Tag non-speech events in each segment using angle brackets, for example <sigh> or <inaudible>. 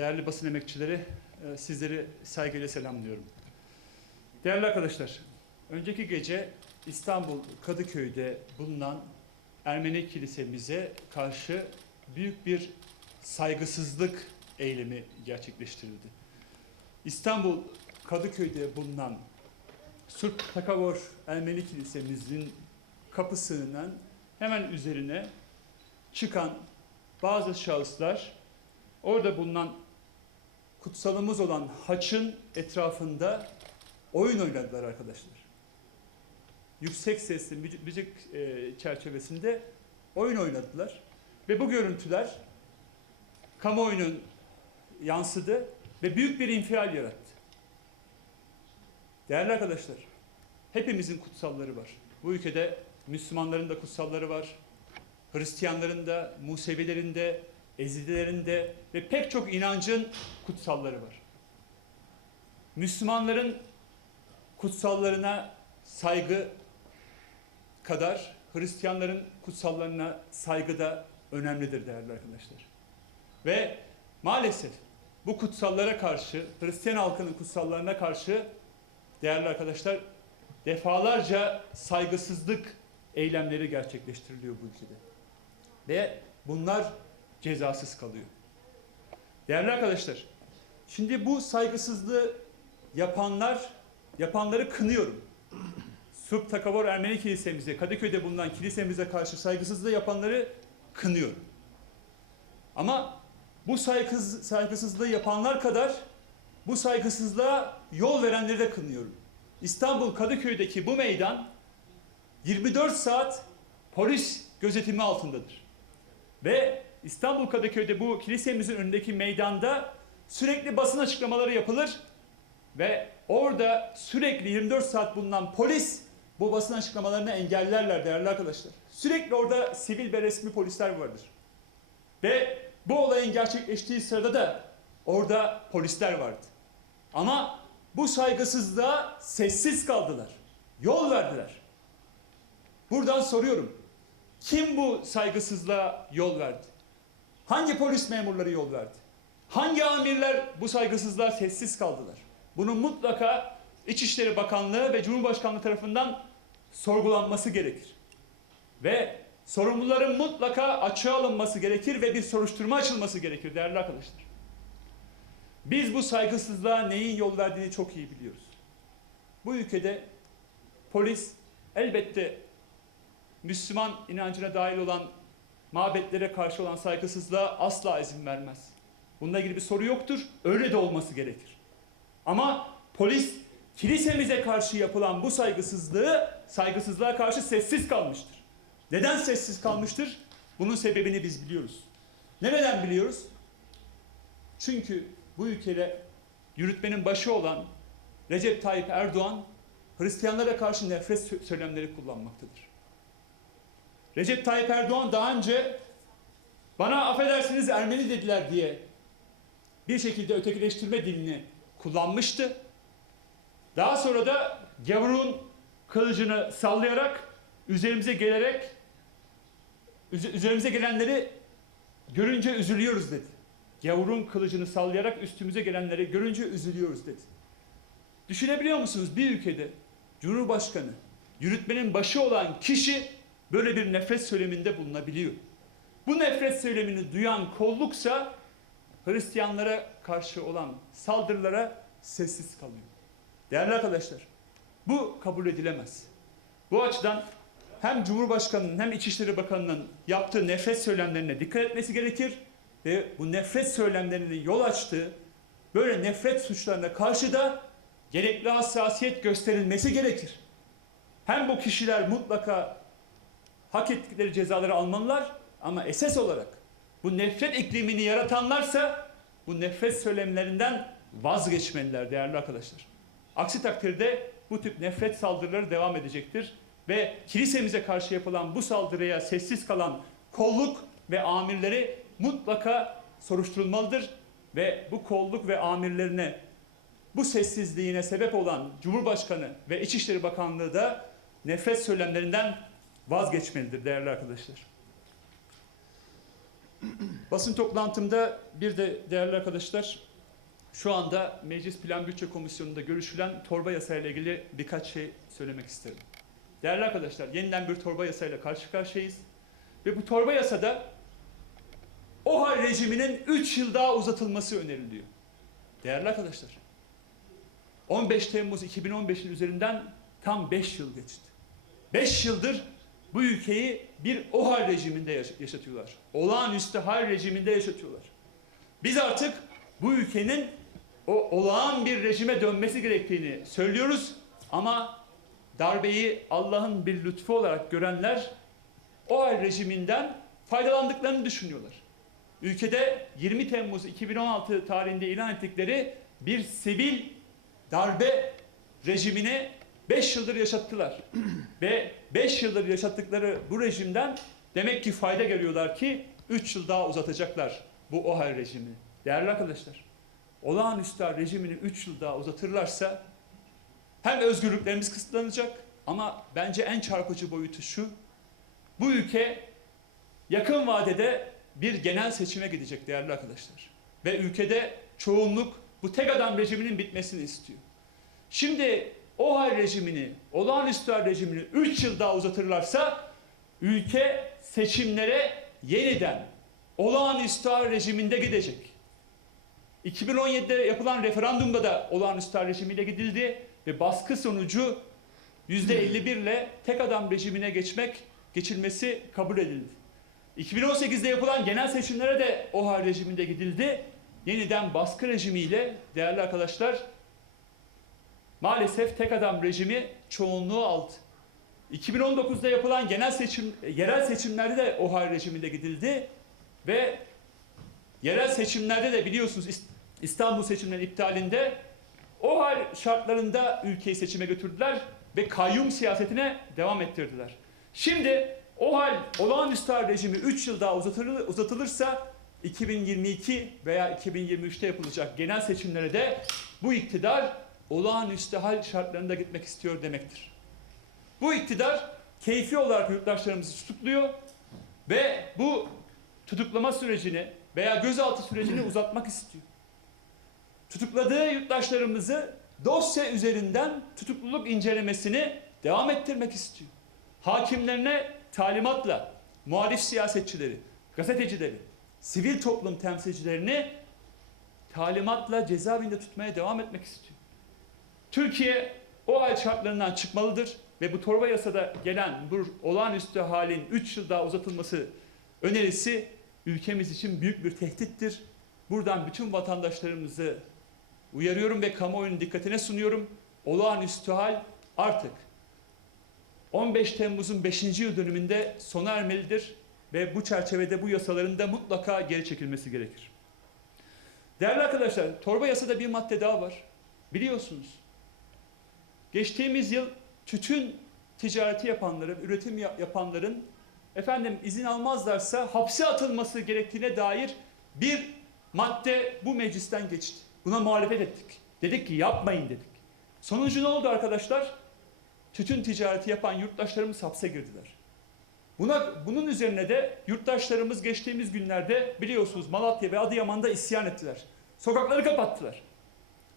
değerli basın emekçileri, e, sizleri saygıyla selamlıyorum. Değerli arkadaşlar, önceki gece İstanbul Kadıköy'de bulunan Ermeni kilisemize karşı büyük bir saygısızlık eylemi gerçekleştirildi. İstanbul Kadıköy'de bulunan Surp Takavor Ermeni kilisemizin kapısının hemen üzerine çıkan bazı şahıslar orada bulunan kutsalımız olan haçın etrafında oyun oynadılar arkadaşlar. Yüksek sesli müzik, e, çerçevesinde oyun oynadılar. Ve bu görüntüler kamuoyunun yansıdı ve büyük bir infial yarattı. Değerli arkadaşlar, hepimizin kutsalları var. Bu ülkede Müslümanların da kutsalları var. Hristiyanların da, Musevilerin de, Ezidilerin de ve pek çok inancın kutsalları var. Müslümanların kutsallarına saygı kadar Hristiyanların kutsallarına saygı da önemlidir değerli arkadaşlar. Ve maalesef bu kutsallara karşı, Hristiyan halkının kutsallarına karşı değerli arkadaşlar defalarca saygısızlık eylemleri gerçekleştiriliyor bu ülkede. Ve bunlar cezasız kalıyor. Değerli arkadaşlar, şimdi bu saygısızlığı yapanlar, yapanları kınıyorum. Surp Takavor Ermeni Kilisemize, Kadıköy'de bulunan kilisemize karşı saygısızlığı yapanları kınıyorum. Ama bu saygısız, saygısızlığı yapanlar kadar bu saygısızlığa yol verenleri de kınıyorum. İstanbul Kadıköy'deki bu meydan 24 saat polis gözetimi altındadır. Ve İstanbul Kadıköy'de bu kilisemizin önündeki meydanda sürekli basın açıklamaları yapılır ve orada sürekli 24 saat bulunan polis bu basın açıklamalarını engellerler değerli arkadaşlar. Sürekli orada sivil ve resmi polisler vardır. Ve bu olayın gerçekleştiği sırada da orada polisler vardı. Ama bu saygısızlığa sessiz kaldılar. Yol verdiler. Buradan soruyorum. Kim bu saygısızlığa yol verdi? Hangi polis memurları yol verdi? Hangi amirler bu saygısızlığa sessiz kaldılar? Bunun mutlaka İçişleri Bakanlığı ve Cumhurbaşkanlığı tarafından sorgulanması gerekir. Ve sorumluların mutlaka açığa alınması gerekir ve bir soruşturma açılması gerekir değerli arkadaşlar. Biz bu saygısızlığa neyin yol verdiğini çok iyi biliyoruz. Bu ülkede polis elbette Müslüman inancına dahil olan mabetlere karşı olan saygısızlığa asla izin vermez. Bununla ilgili bir soru yoktur. Öyle de olması gerekir. Ama polis kilisemize karşı yapılan bu saygısızlığı saygısızlığa karşı sessiz kalmıştır. Neden sessiz kalmıştır? Bunun sebebini biz biliyoruz. Nereden biliyoruz? Çünkü bu ülkede yürütmenin başı olan Recep Tayyip Erdoğan Hristiyanlara karşı nefret sö- söylemleri kullanmaktadır. Recep Tayyip Erdoğan daha önce bana affedersiniz Ermeni dediler diye bir şekilde ötekileştirme dilini kullanmıştı. Daha sonra da gavurun kılıcını sallayarak üzerimize gelerek üze- üzerimize gelenleri görünce üzülüyoruz dedi. Gavurun kılıcını sallayarak üstümüze gelenleri görünce üzülüyoruz dedi. Düşünebiliyor musunuz bir ülkede Cumhurbaşkanı, yürütmenin başı olan kişi böyle bir nefret söyleminde bulunabiliyor. Bu nefret söylemini duyan kolluksa Hristiyanlara karşı olan saldırılara sessiz kalıyor. Değerli arkadaşlar, bu kabul edilemez. Bu açıdan hem Cumhurbaşkanı'nın hem İçişleri Bakanı'nın yaptığı nefret söylemlerine dikkat etmesi gerekir ve bu nefret söylemlerinin yol açtığı böyle nefret suçlarına karşı da gerekli hassasiyet gösterilmesi gerekir. Hem bu kişiler mutlaka hak ettikleri cezaları almalılar ama esas olarak bu nefret iklimini yaratanlarsa bu nefret söylemlerinden vazgeçmeliler değerli arkadaşlar. Aksi takdirde bu tip nefret saldırıları devam edecektir ve kilisemize karşı yapılan bu saldırıya sessiz kalan kolluk ve amirleri mutlaka soruşturulmalıdır ve bu kolluk ve amirlerine bu sessizliğine sebep olan Cumhurbaşkanı ve İçişleri Bakanlığı da nefret söylemlerinden vazgeçmelidir değerli arkadaşlar. Basın toplantımda bir de değerli arkadaşlar şu anda Meclis Plan Bütçe Komisyonu'nda görüşülen torba yasayla ilgili birkaç şey söylemek isterim. Değerli arkadaşlar yeniden bir torba yasayla karşı karşıyayız. Ve bu torba yasada OHAL rejiminin 3 yıl daha uzatılması öneriliyor. Değerli arkadaşlar 15 Temmuz 2015'in üzerinden tam 5 yıl geçti. 5 yıldır bu ülkeyi bir OHAL rejiminde yaş- yaşatıyorlar. Olağanüstü hal rejiminde yaşatıyorlar. Biz artık bu ülkenin o olağan bir rejime dönmesi gerektiğini söylüyoruz ama darbeyi Allah'ın bir lütfu olarak görenler OHAL rejiminden faydalandıklarını düşünüyorlar. Ülkede 20 Temmuz 2016 tarihinde ilan ettikleri bir sivil darbe rejimini 5 yıldır yaşattılar. <clears throat> Ve 5 yıldır yaşattıkları bu rejimden demek ki fayda görüyorlar ki 3 yıl daha uzatacaklar bu OHAL rejimini. Değerli arkadaşlar, olağanüstü rejimini 3 yıl daha uzatırlarsa hem özgürlüklerimiz kısıtlanacak ama bence en çarpıcı boyutu şu. Bu ülke yakın vadede bir genel seçime gidecek değerli arkadaşlar. Ve ülkede çoğunluk bu tek adam rejiminin bitmesini istiyor. Şimdi o hal rejimini, olağanüstü hal rejimini 3 yıl daha uzatırlarsa ülke seçimlere yeniden olağanüstü hal rejiminde gidecek. 2017'de yapılan referandumda da olağanüstü hal rejimiyle gidildi ve baskı sonucu %51 ile tek adam rejimine geçmek geçilmesi kabul edildi. 2018'de yapılan genel seçimlere de o hal rejiminde gidildi. Yeniden baskı rejimiyle değerli arkadaşlar maalesef tek adam rejimi çoğunluğu aldı. 2019'da yapılan genel seçim, yerel seçimlerde de o hal rejiminde gidildi ve yerel seçimlerde de biliyorsunuz İst- İstanbul seçimlerinin iptalinde o hal şartlarında ülkeyi seçime götürdüler ve kayyum siyasetine devam ettirdiler. Şimdi o hal olağanüstü hal rejimi 3 yıl daha uzatılır, uzatılırsa 2022 veya 2023'te yapılacak genel seçimlere de bu iktidar olağanüstü hal şartlarında gitmek istiyor demektir. Bu iktidar keyfi olarak yurttaşlarımızı tutukluyor ve bu tutuklama sürecini veya gözaltı sürecini uzatmak istiyor. Tutukladığı yurttaşlarımızı dosya üzerinden tutukluluk incelemesini devam ettirmek istiyor. Hakimlerine talimatla muhalif siyasetçileri, gazetecileri, sivil toplum temsilcilerini talimatla cezaevinde tutmaya devam etmek istiyor. Türkiye o hal şartlarından çıkmalıdır ve bu torba yasada gelen bu olağanüstü halin 3 yıl daha uzatılması önerisi ülkemiz için büyük bir tehdittir. Buradan bütün vatandaşlarımızı uyarıyorum ve kamuoyunun dikkatine sunuyorum. Olağanüstü hal artık 15 Temmuz'un 5. yıl dönümünde sona ermelidir ve bu çerçevede bu yasaların da mutlaka geri çekilmesi gerekir. Değerli arkadaşlar, torba yasada bir madde daha var. Biliyorsunuz. Geçtiğimiz yıl tütün ticareti yapanların, üretim ya- yapanların efendim izin almazlarsa hapse atılması gerektiğine dair bir madde bu meclisten geçti. Buna muhalefet ettik. Dedik ki yapmayın dedik. Sonucu ne oldu arkadaşlar? Tütün ticareti yapan yurttaşlarımız hapse girdiler. Buna, bunun üzerine de yurttaşlarımız geçtiğimiz günlerde biliyorsunuz Malatya ve Adıyaman'da isyan ettiler. Sokakları kapattılar.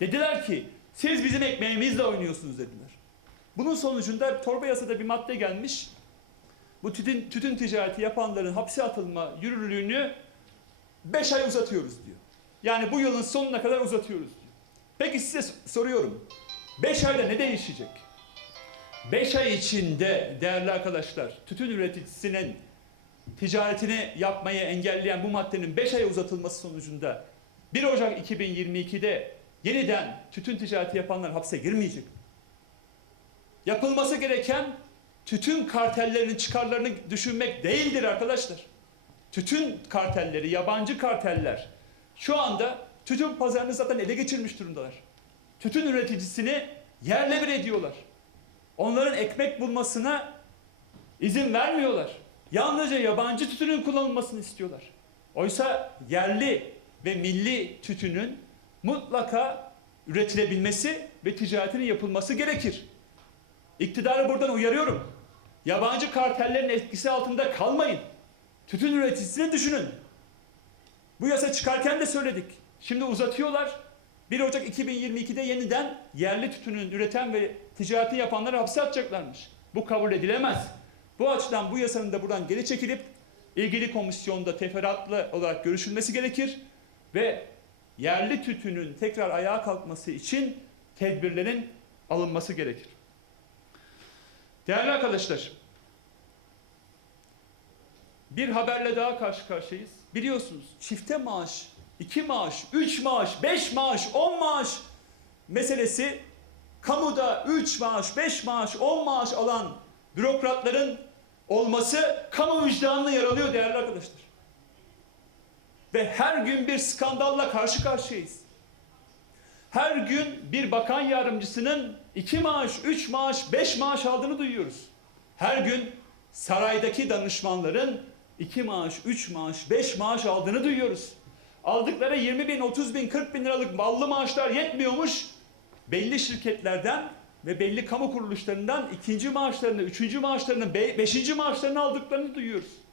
Dediler ki siz bizim ekmeğimizle oynuyorsunuz dediler. Bunun sonucunda torba yasada bir madde gelmiş. Bu tütün, tütün ticareti yapanların hapse atılma yürürlüğünü 5 ay uzatıyoruz diyor. Yani bu yılın sonuna kadar uzatıyoruz diyor. Peki size soruyorum. 5 ayda ne değişecek? 5 ay içinde değerli arkadaşlar tütün üreticisinin ticaretini yapmayı engelleyen bu maddenin 5 aya uzatılması sonucunda 1 Ocak 2022'de yeniden tütün ticareti yapanlar hapse girmeyecek. Yapılması gereken tütün kartellerinin çıkarlarını düşünmek değildir arkadaşlar. Tütün kartelleri, yabancı karteller şu anda tütün pazarını zaten ele geçirmiş durumdalar. Tütün üreticisini yerle bir ediyorlar. Onların ekmek bulmasına izin vermiyorlar. Yalnızca yabancı tütünün kullanılmasını istiyorlar. Oysa yerli ve milli tütünün mutlaka üretilebilmesi ve ticaretinin yapılması gerekir. İktidarı buradan uyarıyorum. Yabancı kartellerin etkisi altında kalmayın. Tütün üreticisini düşünün. Bu yasa çıkarken de söyledik. Şimdi uzatıyorlar. 1 Ocak 2022'de yeniden yerli tütünün üreten ve ticaretini yapanları hapse atacaklarmış. Bu kabul edilemez. Bu açıdan bu yasanın da buradan geri çekilip ilgili komisyonda teferruatlı olarak görüşülmesi gerekir ve yerli tütünün tekrar ayağa kalkması için tedbirlerin alınması gerekir. Değerli arkadaşlar, bir haberle daha karşı karşıyayız. Biliyorsunuz çifte maaş, iki maaş, üç maaş, beş maaş, on maaş meselesi kamuda üç maaş, beş maaş, on maaş alan bürokratların olması kamu vicdanını yaralıyor değerli arkadaşlar. Ve her gün bir skandalla karşı karşıyayız. Her gün bir bakan yardımcısının iki maaş, üç maaş, beş maaş aldığını duyuyoruz. Her gün saraydaki danışmanların iki maaş, üç maaş, beş maaş aldığını duyuyoruz. Aldıkları 20 bin, 30 bin, 40 bin liralık ballı maaşlar yetmiyormuş. Belli şirketlerden ve belli kamu kuruluşlarından ikinci maaşlarını, üçüncü maaşlarını, be- beşinci maaşlarını aldıklarını duyuyoruz.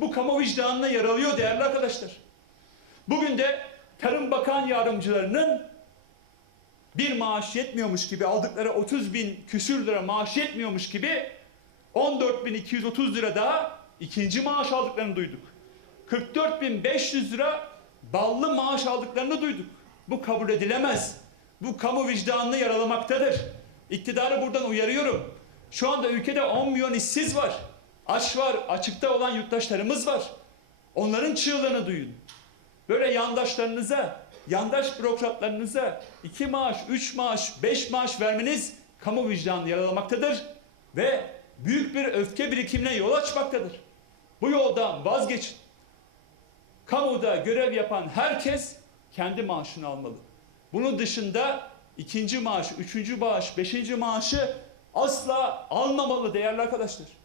Bu kamu vicdanına yaralıyor değerli arkadaşlar. Bugün de Tarım Bakan Yardımcılarının bir maaş yetmiyormuş gibi aldıkları 30 bin küsür lira maaş yetmiyormuş gibi 14.230 lira daha ikinci maaş aldıklarını duyduk. 44.500 lira ballı maaş aldıklarını duyduk. Bu kabul edilemez. Bu kamu vicdanını yaralamaktadır. İktidarı buradan uyarıyorum. Şu anda ülkede 10 milyon işsiz var. Aç var, açıkta olan yurttaşlarımız var. Onların çığlığını duyun. Böyle yandaşlarınıza, yandaş bürokratlarınıza iki maaş, üç maaş, beş maaş vermeniz kamu vicdanını yaralamaktadır ve büyük bir öfke birikimine yol açmaktadır. Bu yoldan vazgeçin. Kamuda görev yapan herkes kendi maaşını almalı. Bunun dışında ikinci maaş, üçüncü maaş, beşinci maaşı asla almamalı değerli arkadaşlar.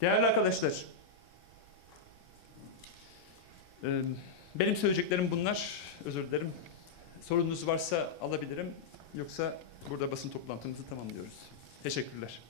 Değerli arkadaşlar, e, benim söyleyeceklerim bunlar. Özür dilerim. Sorunuz varsa alabilirim. Yoksa burada basın toplantımızı tamamlıyoruz. Teşekkürler.